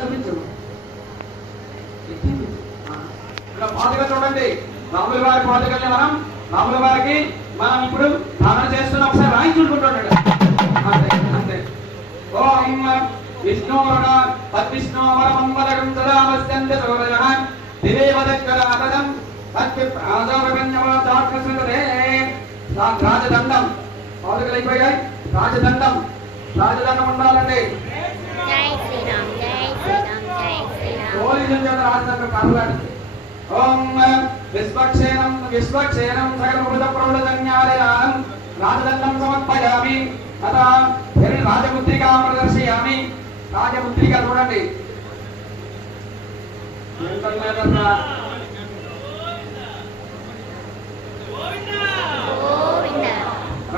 చూపించు పాదుక చూడండి. రాముల వారి పాదుకల్ని రాముల వారికి మనం ఇప్పుడు ధారణ చేస్తున్న ఒకసారి రాయి చూడుకుంటున్నాడు. అంతే. ఓం విష్ణు తద్విష్ణు వరమంబరగం సదామస్యంత సౌరజః దివేవదక్కరాతదం తత్ప్రాజావగన్యవాదాకృష్ణతే. రాజదండం పాదుకలు అయిపోయాయి. రాజదండం ఉండాలండి. ఓం విశ్వక్షేణం సకలభూత ప్రౌఢజన్యాలయానం రాజదండం సమర్పయామి. అథ రాజముద్రికా ప్రదర్శయామి. రాజముద్రిక చూడండి.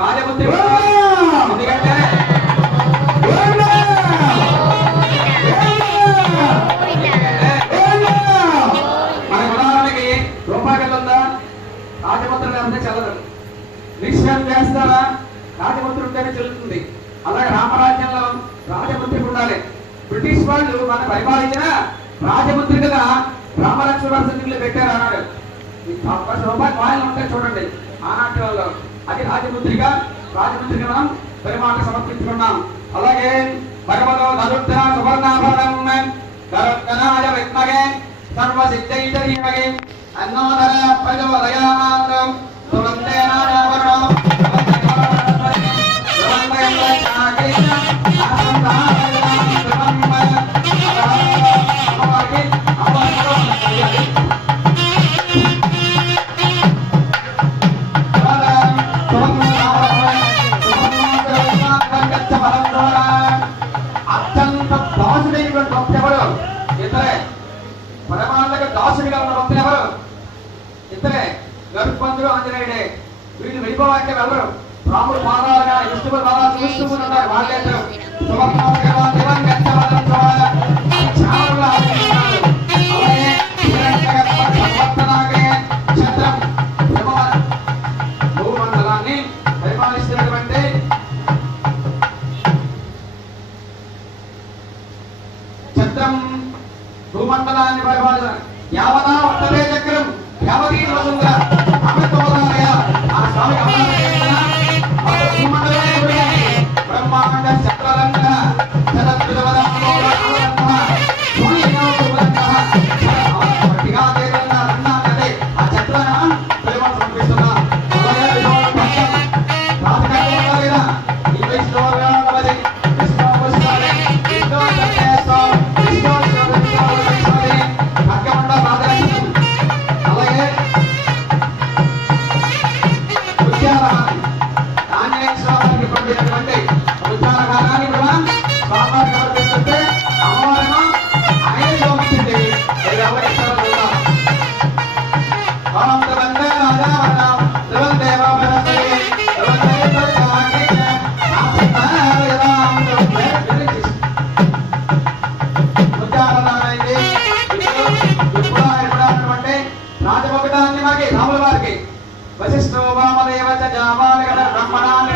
రాజముద్రిక ఎందుకంటే రాజముద్ర లేకపోతే చల్లదు. నిశ్చయం చేస్తారా రాజముద్ర ఉంటేనే చెల్లుతుంది. అలాగే రామరాజ్యంలో రాజముద్రిక ఉండాలి. బ్రిటిష్ వాళ్ళు మన పరిపాలించిన రాజముద్రికగా రామలక్ష్మణ సన్నిధిలో పెట్టారు అన్నాడు. రూపాయలు కాయిన్లు ఉంటాయి చూడండి ఆనాటి వాళ్ళు. అది రాజముద్రిక మనం పరిమాణ సమర్పించుకున్నాం. అలాగే భగవతో నరుత్తర సువర్ణాభరణం గరుత్కనాయ విద్మహే సర్వసిద్ధైతరీమహే అన్నోదర ప్రచోదయాత్ సువందేన ఆవరణం అత్యంత దాసుడైనటువంటి భక్తి ఎవరు? ఇతరే. పరమాత్మకు దాసుడిగా ఉన్న భక్తులు ఎవరు? ఇతరే. గరుత్మంతుడు ఆంజనేయుడే. వీళ్ళు వెళ్ళిపోవాలంటే ఎవరు? రాముడు పాదాలు కానీ విష్ణువు పాదాలు చూస్తూ ఉంటారు. వాళ్ళే ఛత్రం భూమండలాన్ని పరిపాలిస్తున్నటువంటి ఛత్రం భూమండలాన్ని పరిపాలన యావదా వర్తతే చక్రం యావతీ వసుంధర అమృతోదయ. ఆ స్వామి బ్రహ్మాండ చక్రలంక ఆ చక్ర పరిమాణం సమర్పిస్తున్నా. రాముల వారికి వశిష్ఠో వామదేవ జామాలగడ బ్రహ్మణాన్ని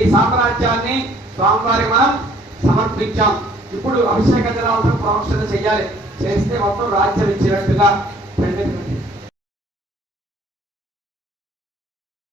ఈ సామ్రాజ్యాన్ని స్వామివారికి మనం సమర్పించాం. ఇప్పుడు అభిషేక జలాలతో ప్రోక్షణ చేయాలి. చేస్తే మొత్తం రాజ్యం ఇచ్చినట్టుగా